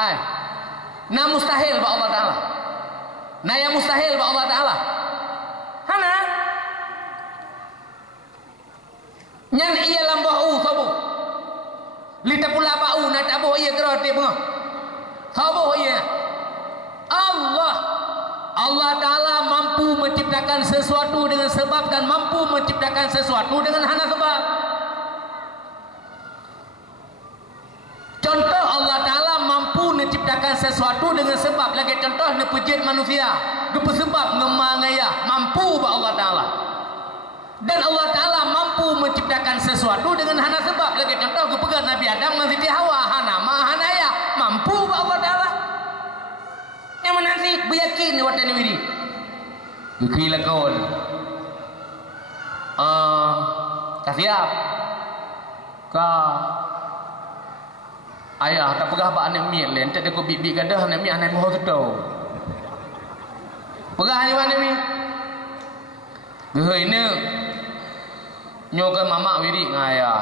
Hai. Na mustahil ba Allah Taala. Na yang mustahil ba Allah Taala. Hana. Nyan iya lambah sabu. Lita pula bau na tak boh iya kira tip ngah. Sabu iya. Allah Ta'ala mampu menciptakan sesuatu dengan sebab dan mampu menciptakan sesuatu dengan hana sebab. Contoh Allah Ta'ala mampu menciptakan sesuatu dengan sebab. Lagi contoh nepejit manusia dupa sebab ngemangaya mampu ba Allah Ta'ala. Dan Allah Ta'ala mampu menciptakan sesuatu dengan hana sebab. Lagi contoh kepegat Nabi Adam dengan Siti Hawa hana mahanaya mampu ba Allah Ta'ala. Yang mana sih beryakin ni watan ini kekila kawan kasiap ka ayah tak pegah ba anak miat lain tak ada bibi gadah anak miat anak moh ketau pegah ni mana ni gehoi ne nyokan mamak wiri ngaya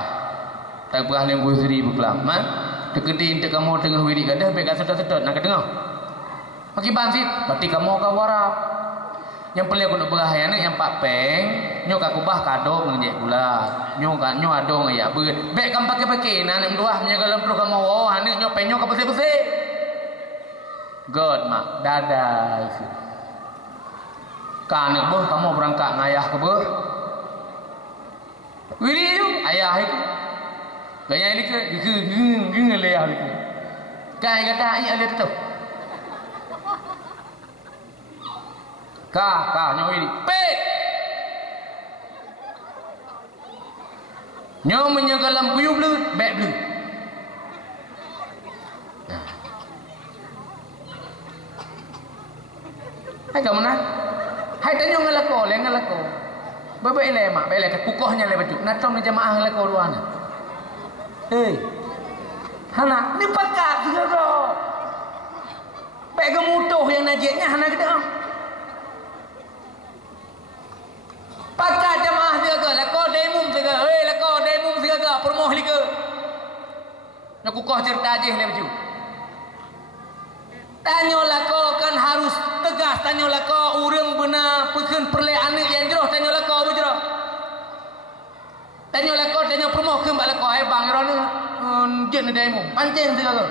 tak pegah lem goi seri berkelam man tekedi tak kamu tengah wiri gadah baik sedot-sedot nak ketengah bagi bansit, berarti kamu kau warap. Yang perlu aku nak berahaya ni yang pak peng, nyok aku bah kado menjek pula. Nyok ado ngaya ber. Baik kamu pakai nak dua menjaga lempur kamu oh, hani nyok penyok apa bersih. God mak dadah. Kan boh kamu berangkat ngayah ke boh. Wiri tu ayah itu. Gaya ini ke geng leah itu. Gaya kata ayah lihat tu. Ka nyawi ni pe nyaw menyagalam kuyu bleu bek bleu hai kamu nak hai tanya ngalako bebe ile mak bele ke kukohnya le baju natong ni jamaah ngalako luan hana ni pakak sigaro pek gemutuh yang najiknya hana gede pakar jamaah siaga lako demum siaga lako demum siaga permoh lika nak kukoh cerita je le baju tanya lako kan harus tegas tanya lako urang benar pekeun perle anak yang jeroh tanya lako berjeroh tanya lako tanya permoh ke mbak lako bang rona jen demum pancing siaga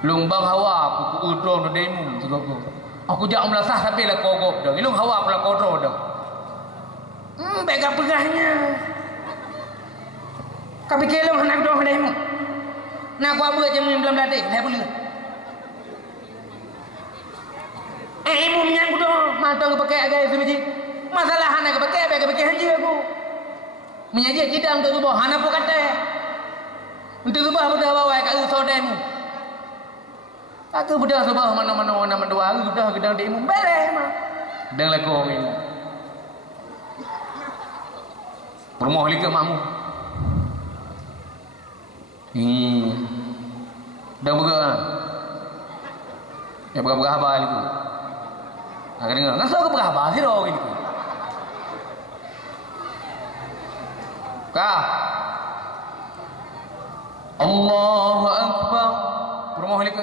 lumbang hawa aku udro demum siaga aku jak melasah sampai lako gop dah ilung hawa pula kodro dah pegang-pegahnya kami kelem hendak doh demu nak aku ambil jam 19 dah dah boleh ibu menyang doh mantong pakai agak semiji masalah hana pakai haji aku menyaji kita untuk subah hana pun kata untuk subah sudah bawa kat saudemu aku sudah subah mana-mana dua hari sudah gedang demu beres mah dang lagu ini permoh lika makmu dah bergerak ya bergerak apa itu nak dengar ngasih aku bergerak apa sih roh ini kah Allahu Akbar permoh lika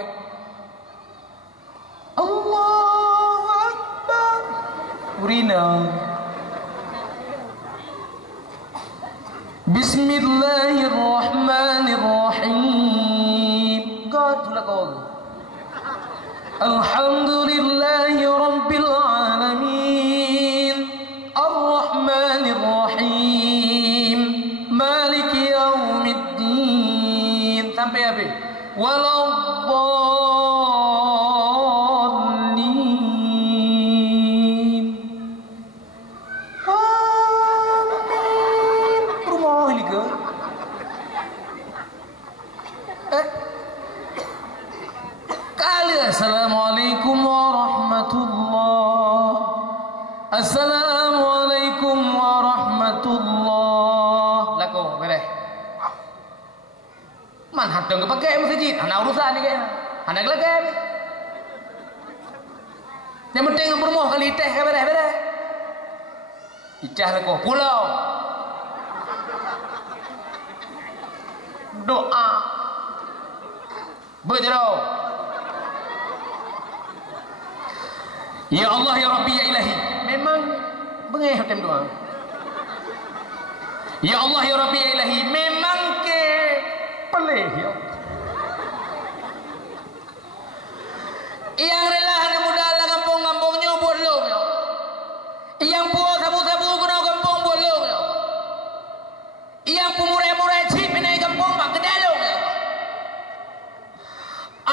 Allahu Akbar urina Bismillahirrahmanirrahim. God tu lah kau. Alhamdulillahi Rabbil Alamin. Ar-Rahmanirrahim. Maliki Yawmiddin. Sampai habis. Assalamualaikum warahmatullah. Assalamualaikum warahmatullah. Laku beres. Man hadang kepakai masjid. Ana urusan ni kan. Ana gelagam. Yang penting bermoh kali teh ke beres. Icah laku pulau. Doa Berjerau. Ya Allah ya Rabbi ya Ilahi. Memang bengih time doa. Ya Allah ya Rabbi ya Ilahi. Memang ke pelih ya. Yang rela hanya muda lah kampung-kampung nyubur lu ya. Yang puas sabu-sabu guna kampung bolong ya. Yang pemurai-murai cip naik kampung pak kedalung ya.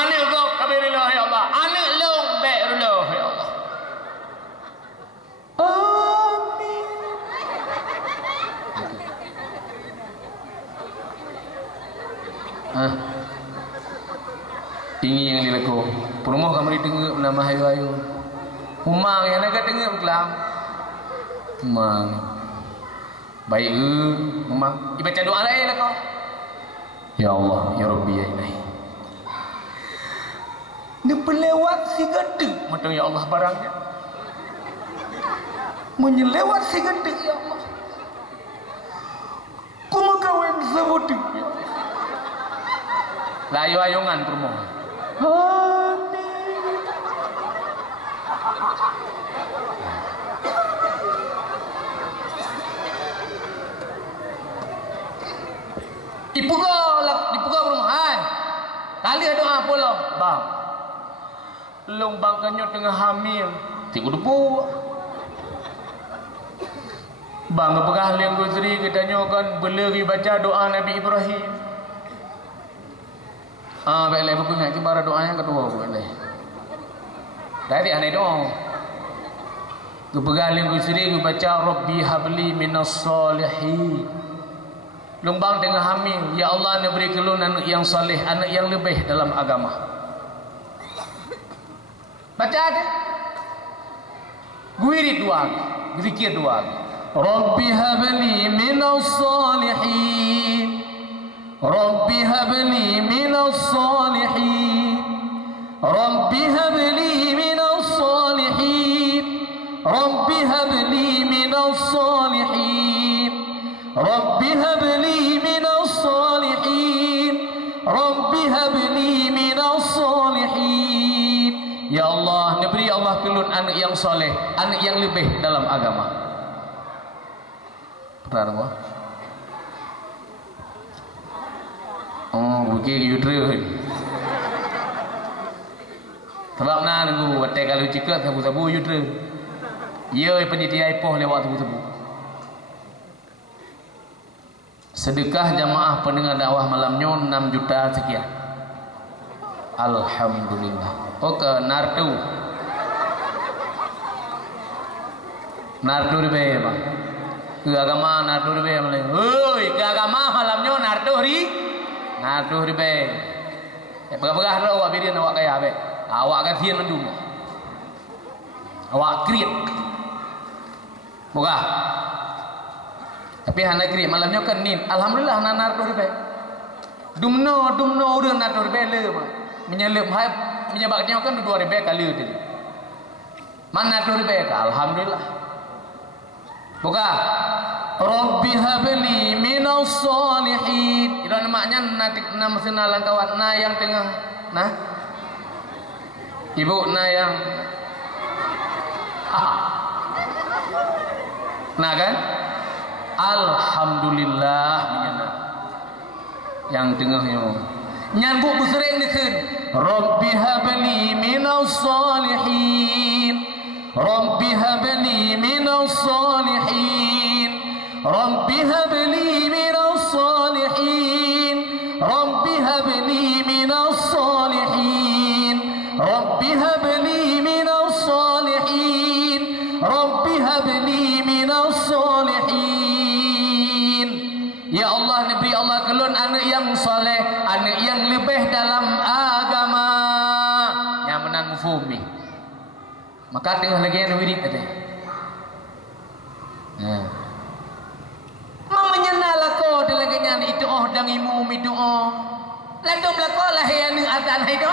Anak gok kabirilah ya Allah. Anak long berulah ya Allah. Amin. Ini yang dilaku. Perumah kami dengar nama hayu-hayu. Umang yang nak dengar kelam. Umang. Baik umang. Ibaca doa lain lah kau. Ya Allah, ya Rabbi ya Ilahi. Dia pelewat si gede. Macam ya Allah barangnya. Menyelewat si gede ya Allah. Ku makawin sebut ya. Layu-ayungan permohon. Amin. Dipuga perumahan. Kali ada doa pula, bang. Long bang kenyot tengah hamil. Tiku depu. Bang pegah liang guzri kita nyokan beleri baca doa Nabi Ibrahim. Baiklah buku ingat kibar doanya kedua boleh. Dari aneh doa. Pegah liang guzri baca Rabbi habli minas salihin. Lumbang tengah hamil, ya Allah nak beri kelun anak yang saleh, anak yang lebih dalam agama. Baca ada. Guirit dua, zikir dua. Rabbi habli minas salihin. Rabbi habli minas salihin. Rabbi habli minas salihin. Rabbi habli minas salihin. Rabbi habli minas salihin. Rabbi habli minas salihin. Ya Allah, beri Allah kelun anak yang soleh, anak yang lebih dalam agama. Pertama. Bukit yutra. Sebab na nunggu watai kalau cikat sabu-sabu yutra. Ya pendidikan ipoh lewat sabu-sabu. Sedekah jamaah pendengar dakwah malamnya 6 juta sekian. Alhamdulillah. Oke, nardu. Nardu ribe bang. Ke agama nardu ribe malay. Oi, ke agama malamnya nardu ribe. Pegah-pegah ro awak birin awak kaya be. Awak kan sian mendung. Awak kriit. Buka. Tapi hana kiri malamnya kan nin. Alhamdulillah hana nardo ribe. Dumno urang nardo ribe le ba. Menyelep hai menyebabnya kan 2 ribe kali tu. Mana nardo ribe ka? Alhamdulillah. Buka. Rabbi habli minas salihin. Itu namanya nama senalan kawan na yang tengah. Nah. Ibu na yang nah kan? Alhamdulillah menyana. Yang tengahnya nyambuk besering dikun. Rabbi habli minas salihin. Rabbi habli minas salihin. Rabbi habli minas salihin. Rabbi habli minas salihin. Rabbi habli minas salihin. Rabbi habli minas salihin. Ya Allah, beri Allah kelun anak yang soleh, anak yang lebih dalam agama. Yang menan mufumi. Maka tengah lagi yang wirid ada. Menyenal aku dia lagi nyanyi itu dan imum itu Lalu belakang lah yang azan itu.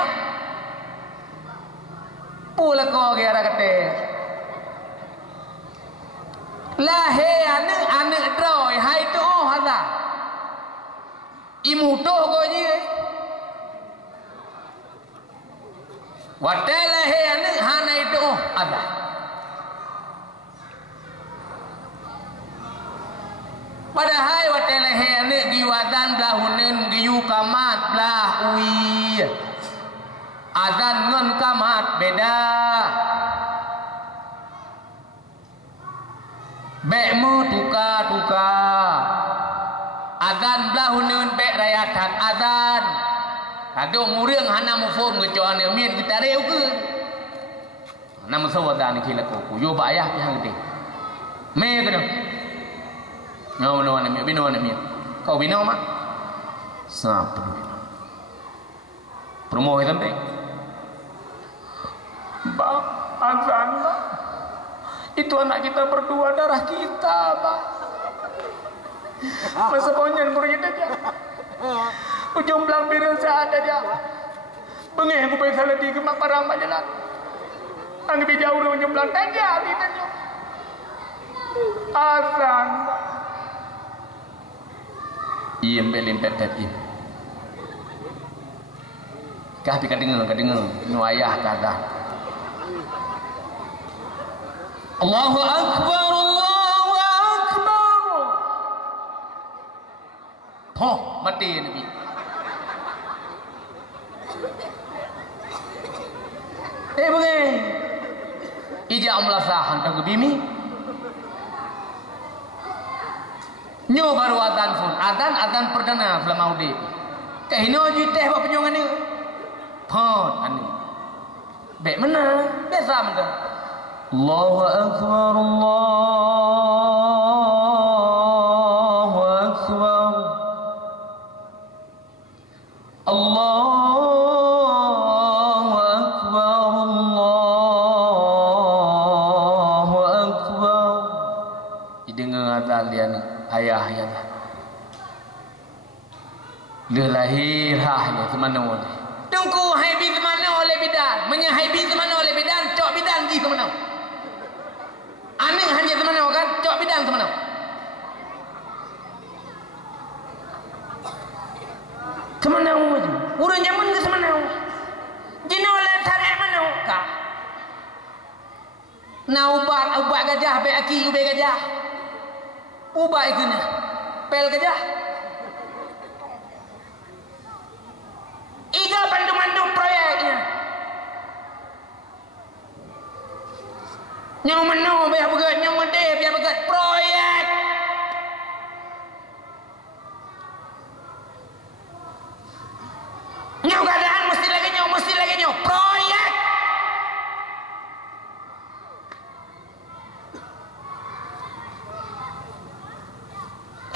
Pula kau kira kata. Lahir anak droi hai tu hada imu tu ko je Watalah ane hana itu ada. Padahal watalah ane giwadan belahunen giu kamat belah ui. Adan ngon kamat beda. Bekmu tuka. Adan belahunen bek rayatan adan. Ada murang hana mufum ke cuan yang mian kita reu ke. Nama sawadan ni kila ko. Yo ba ayah yang gede. Me ke dah. No na mi bino na mi. Kau bino mak. Sap bino. Promo hitam te. Ba azan ba. Itu anak kita berdua darah kita, Pak. Masa ponyan burung dia. Ujung belang biru seada dia. Bengeh aku pergi salah di kemak parang mak jalan. Anggap jauh dari ujung belang tajam di tanjung. Azan. Iya lempet tadi. Kah pi kadengar. Nu ayah kata. Allahu akbar, Allahu akbar. Toh mati Nabi. Begini. Ija amlasah hantar ke bimi. Nyo baru adan pun. Adan perdana selama udip. Kahino juteh buat penyongan ni. Pot ani. Baik mana? Biasa mana? Allahu akbar, Allahu akbar. Allahu akbar, Allahu akbar. Didengar azan dia ni, ayah ya. Dia lahir ya semana ni. Tunggu hai bi semana oleh bidan, menyahai bi semana oleh bidan, cok bidan gi semana. Aning hanya semana kan, cok bidan semana. Semana tu. Urang nyaman ke semana? Jino le tarik mana ka? Na ubat gajah be aki ube gajah. Ubat ikuna. Pel gajah. Iga bandu proyeknya. Nyong meno biar begat, nyong mede biar begat proyek. Nyong keadaan mesti lagi nyong proyek.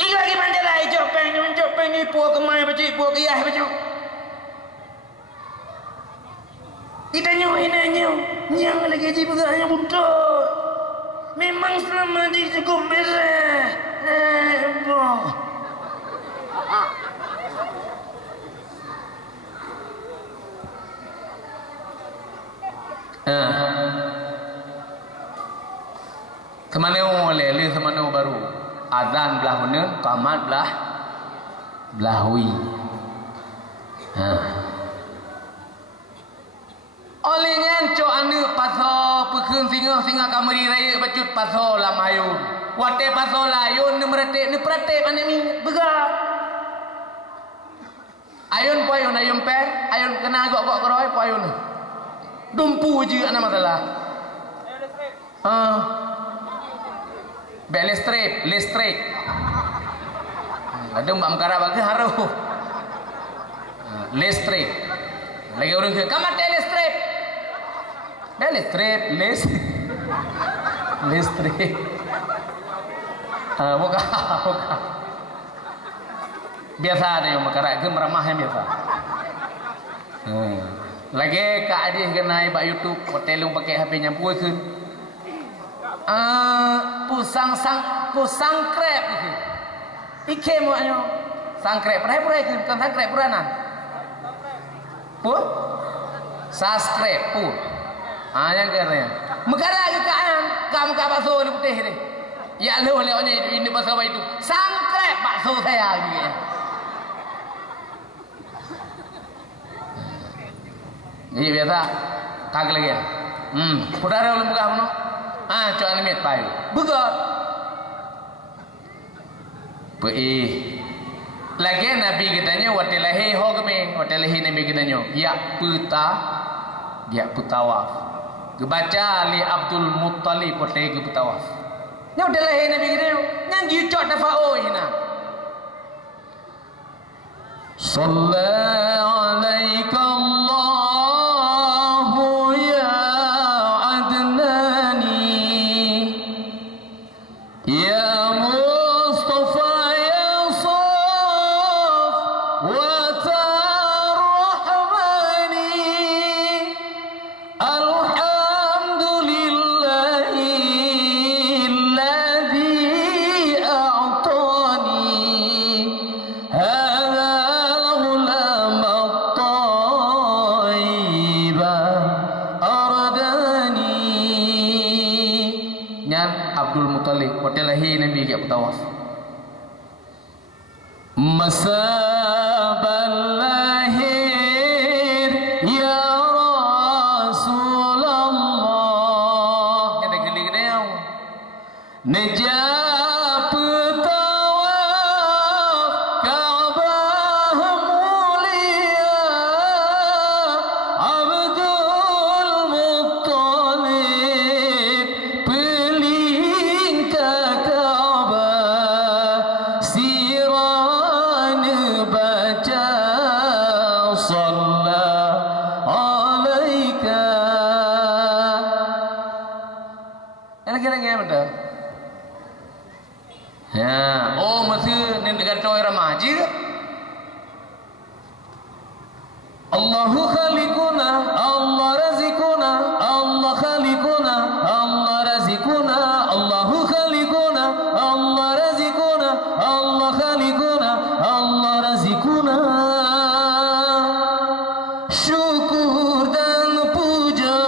Iga lagi mandai lah jopeng ni puak kemai baju puak kiah baju. Kita nyong lagi aja berat hanya budak. Memang selama di cukup merah. Kemana oleh le semana baru. Azan belah mana, qamat belah hui. Oleh nyanco ane pasal pekun singa kamari raya bacut pasal lamayun. Wate pasal layun ni meratik ane mi begat. Ayun payun ayun per, ayun kena gok keroi payun. Dumpu je ana masalah. Listrik. Ada mbak mekara bagi haru. Listrik. Lagi orang ke kamar listrik. Listrik. Buka. Biasa ada yang mekara ke meramah yang biasa. Lagi Kak Adis kena ibak YouTube hotel yang pakai HP nyampu ke. Pusang krep itu. Ike maknya. Sangkrep pernah ke bukan sangkrep peranan. Pun subscribe pun. Yang kerana. Mekara ke kaan, kamu ka bakso ni putih ni. Ya lu leonnya ini bakso itu. Sangkrep bakso saya gitu. Jadi biasa kagak lagi. Pudara belum buka mana? Cuan ni met pai. Begat. Lagi Nabi katanya watilahi hogme, watilahi Nabi katanya ya putawaf. Kebaca li Abdul Muttalib watilahi ke putawaf. Nya watilahi Nabi katanya nyang gicok dafao hina. Sallallahu alaika Allahu ya adnani ya Abdul Muttalib watilahi Nabi ke tawaf. Masabal lahir ya Rasulullah. Kita geli-geli yang nejap tawaf Ka'bah mulia Abdul Muttalib lagi-lagi betul. Ya, masa ni dekat toy remaja ke? Allahu khaliquna, Allah razikuna, Allah khaliquna, Allah razikuna, Allahu khaliquna, Allah razikuna, Allah khaliquna, Allah razikuna. Syukur dan puja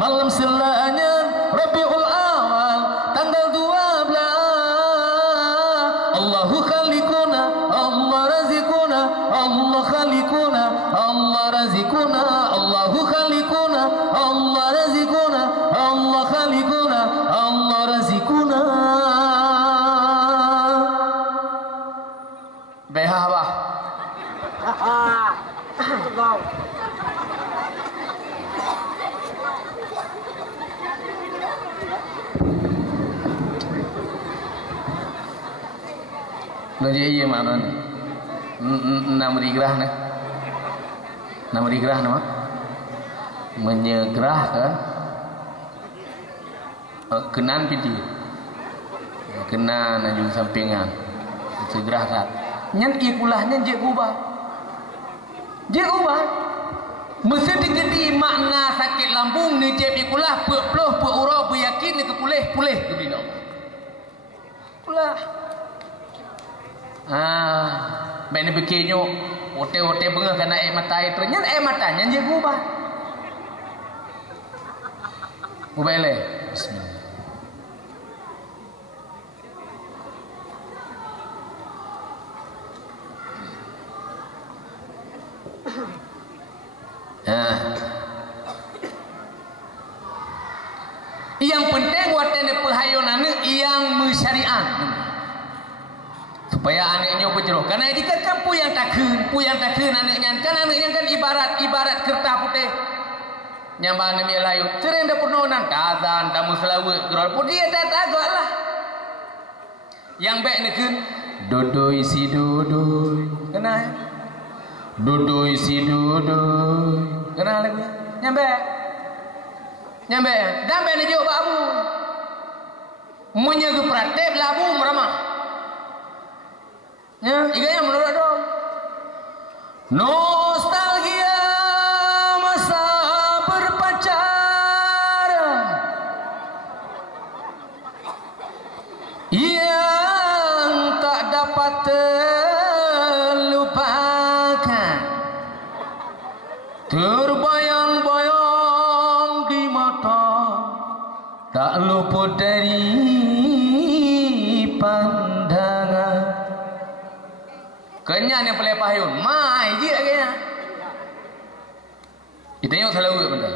malam selanya Rabiul Awal tanggal 12. Allahu khaliquna Allah razikuna Allah khaliquna Allah razikuna Allahu khaliquna Allah razikuna Allah khaliquna Allah razikuna. Behah bah Nggak iya mana nih? Nama digerah nih? Nama digerah nama? Menyegerah kan? Kenan pidi, kenan ujung sampingan, segerah kan? Nyan ikulahnya je ubah, mesti digedi makna sakit lambung ni je ikulah peluh peurau beryakin ni kepulih gedi dah. Pulah. Baik ni bikinnya ote-ote bengah kena air mata itu nyan air matanya je ubah. Ubah le. Bismillah. Yang penting watene perhayonan yang mensyariat supaya anaknya berjeroh. Karena jika kan puyang takun anaknya kan ibarat kertas putih nyambang demi layu sering dah pernonan kazan tamu selawat gerol pun dia tak agak lah yang baik ni kan dodoi si dodoi kena ya dodoi si dodoi kena lagi nyampe damai ni jauh babu menyaga pratep labu meramah ya iganya menurut dong nostalgia masa berpacaran yang tak dapat terlupakan terbayang-bayang di mata, tak luput dari pandangan. Kenyang yang pelai payun, mai je kaya. Kita tengok selalu benda.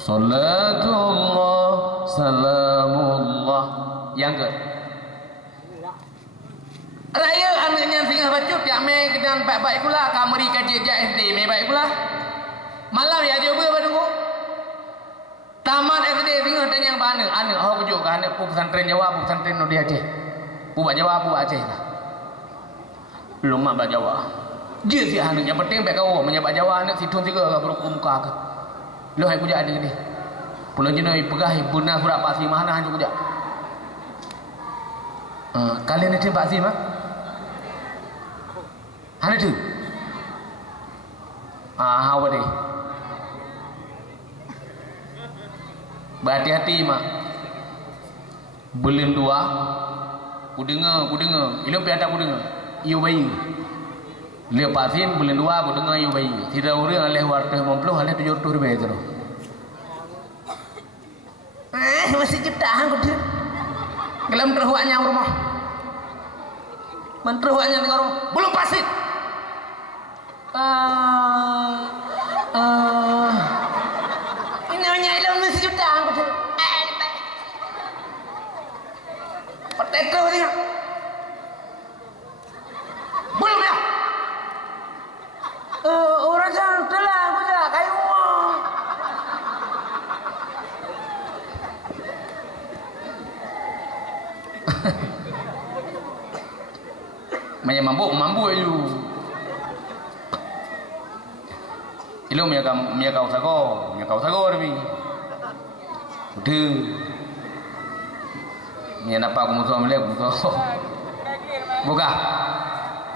Salatullah, salamullah. Yang ke? Raya anaknya singgah bacut, ya mai kedang baik-baik pula, kamari kaji SD, mai baik pula. Malam ya dia apa tunggu? Tamat SD singgah tanya apa anak? Oh kujuk ke anak pu pesantren Jawa, pu pesantren di Aceh. Pu buat Jawa, pu Aceh lah. Belum mak buat Jawa. Dia si anak yang penting baik kau menyebab Jawa anak situn tiga ke berhukum muka ke. Lu hai puja ada ni. Pulau jenoi pegah ibuna surat Pak Sim mana hancu puja. Kalian ada Pak Sim ah? Ada tu. Hawa deh. Berhati-hati mak. Bulan 2 ku dengar. Ilmu pi ada ku dengar. Iu bayi. Dia Pak Sim bulan 2 ku dengar iu bayi. Tidak orang oleh 250 oleh 700 ribu tu. Masih jutaan ku tu. Kelam terhuaknya rumah. Menterhuaknya di rumah. Belum pasit. Ini namanya ilmu masih jutaan ku tu. Potato dia. Belum ya? Orang jangan telah aku dah kayu. Macam mampu itu. Ilo mia kau sago tapi. Udah. Mia napa aku musuh melek musuh. Buka.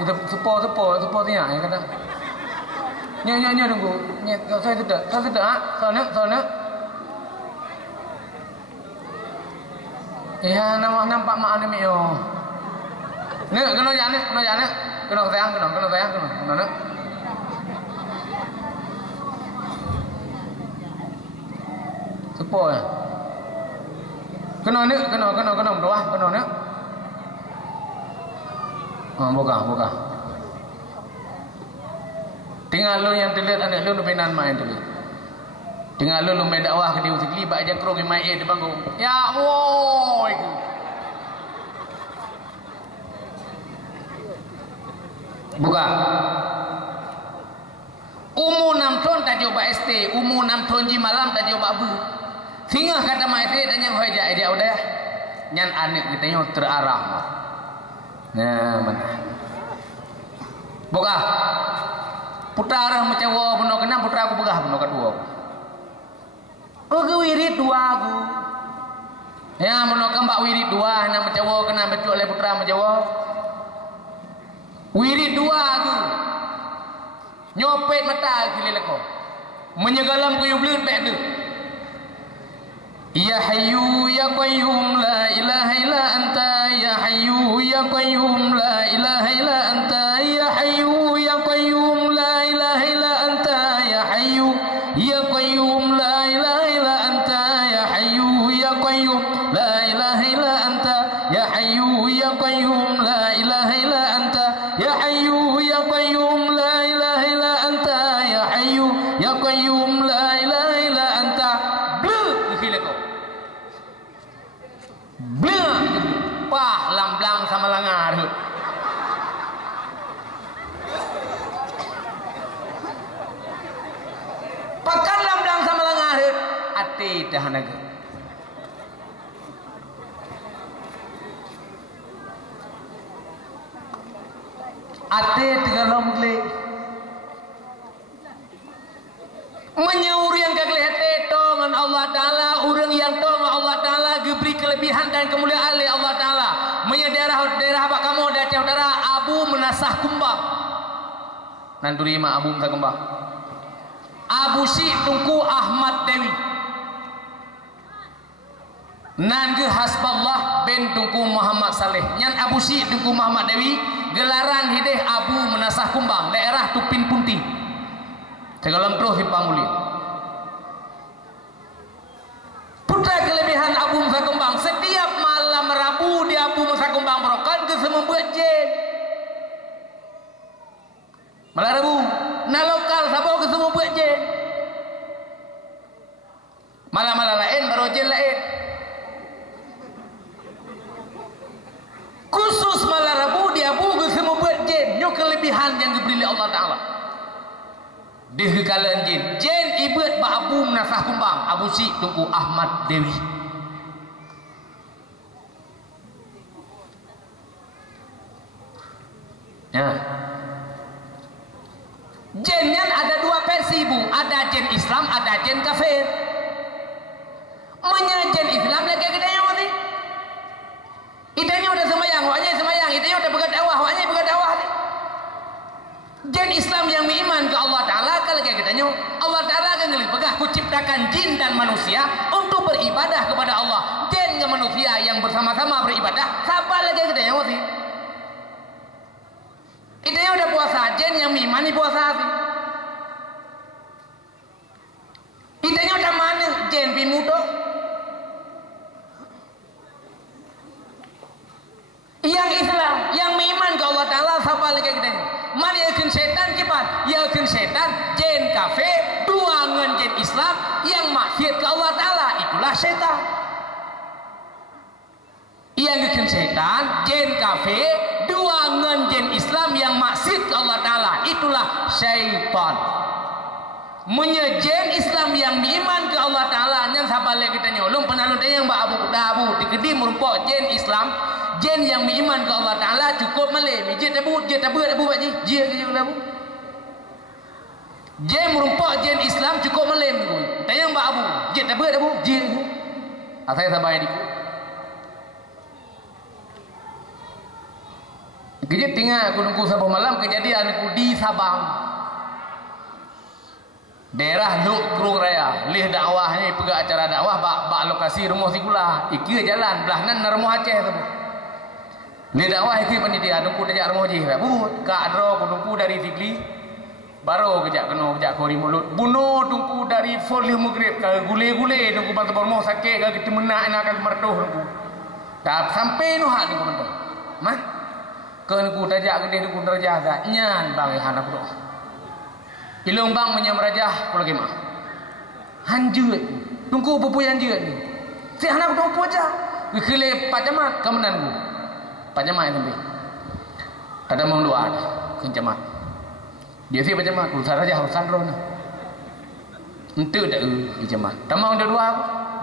Itu sepo dia yang kata. Nya tunggu. Nya saya tidak ah. Sana. Ya nampak mak ada mio. Ni kena jane. Kena sayang. Sepo ya. Kena berdoa, kena ni. Buka. Tinggal lu yang terlihat anak lu benan main terlihat. Tinggal lu main dakwah ke dia usikli bak aja krong main di panggung. Ya Allah itu. Buka. Umur 6 tahun tak coba ST, umur 6 tahun ji malam tak coba bu. Singgah kata mak ST tanya kau aja udah. Nyan anak kita yang terarah. Nah, mana? Buka. Putra arah macam wah benar kena putra aku pegah benar kedua. Aku wirid 2 aku. Ya benar kan mbak wirid 2 nak macam wah kena betul oleh putra macam wah. Wirid 2 aku. Nyopet mata gila kau. Menyegalam ku yublut baik tu. Ya Hayyu ya Qayyum la ilaha illa anta ya Hayyu ya Qayyum la ilaha illa anta ya Hayyu ya Qayyum la ilaha illa anta ya Hayyu ya Qayyum la ilaha illa anta ya Hayyu ya Qayyum la ilaha illa anta ya Hayyu ya Qayyum la ilaha illa anta ya Hayyu ya Qayyum la ilaha illa anta ya Hayyu ya Qayyum la ilaha illa anta. Pah lamblang sama langar. Pakan lamblang sama langar. Ati dah naga. Ati dengan lomble. Menyuruh yang kegelihatan dengan Allah Ta'ala. Orang yang tahu Allah Ta'ala diberi kelebihan dan kemuliaan oleh Allah Ta'ala. Daerah abak kamu ada saudara Abu menasah kumbang. Nanduri mak Abu menasah kumbang. Abu Si Tungku Ahmad Dewi. Nanti Hasballah bin Tungku Muhammad Saleh. Nyan Abu Si Tungku Muhammad Dewi. Gelaran hideh Abu menasah kumbang. Daerah Tupin Punti. Tegalam terus simpang mulia. Putra kelebihan Abu Musa Kembang, setiap malam Rabu di Abu Musa Kembang Brokan ke semua buat jen. Malam Rabu, na lokal sabau ke semua buat jen. Malam-malam lain baru jen lain. Khusus malam Rabu di Abu ke semua buat jen. Nyo kelebihan yang diberi oleh Allah Ta'ala. Di kekalan jin, jin ibad ba Abu Nasah Kumbang, Abu Si Tunku Ahmad Dewi. Ya. Jinnya ada dua versi bu, ada jin Islam, ada jin kafir. Menya jin Islam lagi gedenya mati. Idenya udah semayang, wanya semayang, idenya udah begat dakwah, wanya begat dakwah. Jin Islam yang beriman ke Allah Ta'ala, kalau kita tanya Allah Ta'ala akan ngelihat aku ciptakan jin dan manusia untuk beribadah kepada Allah. Jin dan manusia yang bersama-sama beribadah, siapa lagi kita tanya sih? Itu yang udah puasa, jin yang beriman ini puasa sih. Itu yang udah mana jin bimudo? Yang Islam, yang beriman ke Allah Ta'ala, siapa lagi kita tanya? Mana yakin setan cepat? Yakin setan, jin kafir, dua dengan jin Islam yang maksiat ke Allah Ta'ala, itulah setan. Yang yakin setan, jin kafir, dua dengan jin Islam yang maksiat ke Allah Ta'ala, itulah syaitan. Menyejen Islam yang beriman ke Allah Ta'ala, yang sahabat lagi kita nyolong, pernah lu tanya yang Abu di Kedim merupakan jin Islam, jin yang beriman ke Allah Ta'ala cukup malay. Jin tabu pak ji. Jin ke tabu. Jin merupakan jin Islam cukup malay. Tanya Mbak Abu, jin tabu. Jin. Saya sabar di. Kejadian tinggal aku nunggu sampai malam kejadian aku di Sabang. Daerah Luk Krung Raya, lih dakwah ni pergi acara dakwah bak lokasi rumah sikulah. Iki jalan belahnan rumah Aceh tu. Ni dakwah iki panitia nunggu dajak rumah Aceh. Bu, ka adro ku nunggu dari Fikli. Baru kejak kena kejak kori mulut. Bunuh nunggu dari Folio Maghrib ke gule-gule nunggu bantu rumah sakit ke kita menak nak akan mertuh nunggu. Tak sampai nu hak nunggu bantu. Mah? Ke nunggu dajak gede nunggu derajah dak nyan bang anak doa. Ilung bang menyamrajah kalau gimana? Hanjut, tunggu bubu hanjut ni. Si anak tu apa aja? Kele Pak Camat kemenan bu. Pak Camat sampai. Ada mau doa ke Camat. Dia si Pak Camat, urusan raja urusan roh ni. Entu dak di Camat. Tamang ada doa.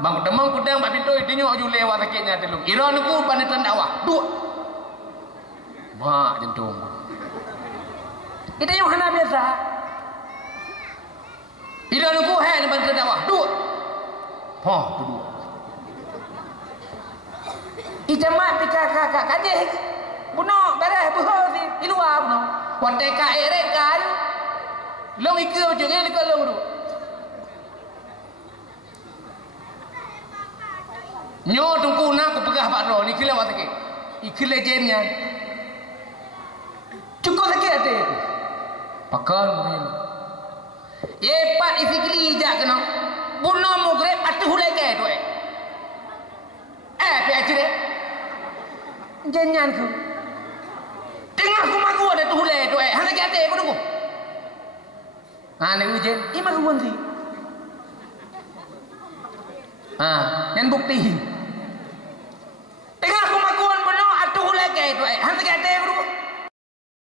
Bang tamang kudang Pak Pintu tengok ju lewat sakitnya telung. Iron aku panitan dakwah. Dua. Mak jantung. Kita yang hana biasa. Ida nunggu hai ni bantu dakwah. Dua. Tu dua. Ijamat pika kakak kajih. Bunuh beres buho si di luar bunuh. Wate ka erek kan. Long ikut macam ni dekat long tu. Nyo tunggu nak aku pegah Pak Ro ni kila wat sakit. Ikile jennya. Cukup sakit hati. Pakal mungkin. Epat isi kili jak kena. Bunuh mugrib atu hulai ke tu pe acire. Jangan ku. Tengah ku maku ada tu hulai tu hana ke ate ku nunggu. Ha ni ujen, ima ku nanti. Ha, yang bukti.